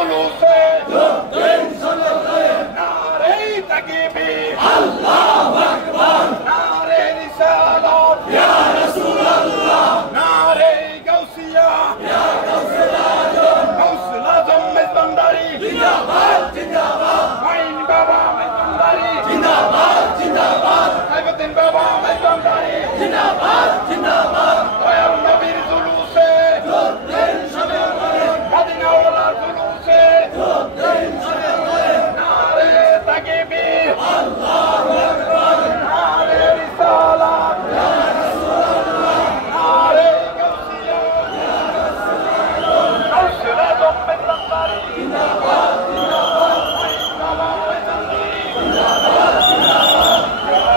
জুলুসে নারে তাকবীর আল্লাহু আকবার নারে রিসালাত ইয়া রাসূলুল্লাহ নারে গাউসিয়া ইয়া গাউসুল আজম গাউসুল আজম মেজবান্ডারি জিন্দাবাদ জিন্দাবাদ মাইন বাবা মেজবান্ডারি জিন্দাবাদ জিন্দাবাদ সাইফুদ্দিন বাবা মেজবান্ডারি জিন্দাবাদ জিন্দাবাদ দয়াল নবীর জুলুসে মদিনা ওয়ালার জুলুসে নারে তাকবীর আল্লাহু আকবার নারে রিসালাত ইয়া রাসূলুল্লাহ নারে গাউসিয়া ইয়া রাসূল আজম গাউসুল আজম মেজবান্ডারি জিন্দাবাদ জিন্দাবাদ মাইন বাবা মেজবান্ডারি জিন্দাবাদ জিন্দাবাদ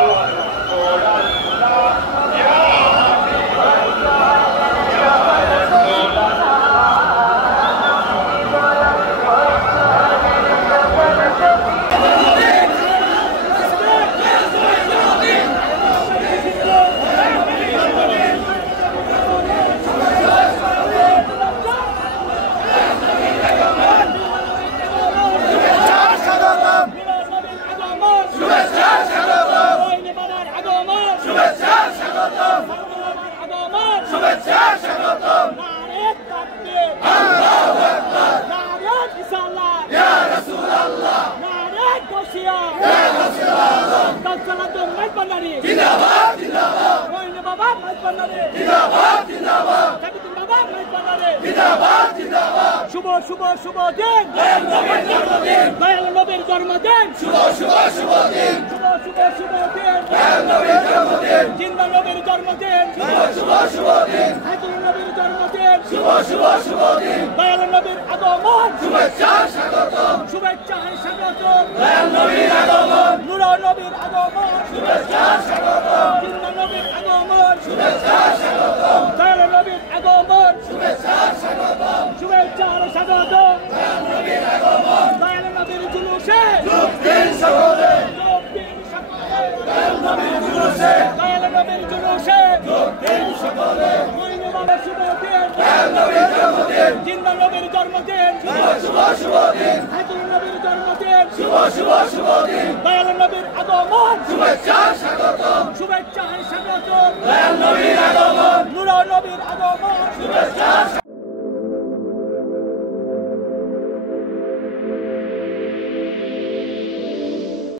জিন্দাবাদ জিন্দাবাদ ওইনে বাবা মেজবান্ডারি জিন্দাবাদ জিন্দাবাদ সাইফুদ্দিন বাবা মেজবান্ডারি জিন্দাবাদ জিন্দাবাদ শুভ শুভ শুভ দিন দয়াল নবীর জন্মদিন দয়াল নবীর জন্মদিন শুভ শুভ শুভ দিন শুভ শুভ শুভ দিন দয়াল নবীর জন্মদিন জিন্দা নবীর জন্মদিন শুভ শুভ শুভ দিন হাকিম নবীর জন্মদিন শুভ শুভ শুভ দিন দয়াল নবীর আগমন শুভেচ্ছা স্বাগতম শুভেচ্ছা স্বাগতম দয়াল নবীর আগমন নূর নবীর আগমন শুভেচ্ছা স্বাগতম জিন্দা নবীর আগমন শুভেচ্ছা স্বাগতম দয়াল নবীর আগমন শুভেচ্ছা স্বাগতম শুভেচ্ছা স্বাগতম দয়াল নবীর আগমন দয়াল নবীর জুলুসে যোগ দিন সকলে যোগ দিন সকলে দয়াল নবীর জুলুসে দয়াল নবীর জুলুসে যোগ দিন সকলে মইনে বাবা শুভ দিন দয়াল নবীর জন্মদিন জিন্দা নবীর জন্মদিন শুভ শুভ শুভ দিন হাকিম নবীর জন্মদিন শুভ শুভ শুভ দিন দয়াল নবীর আগমন শুভেচ্ছা স্বাগতম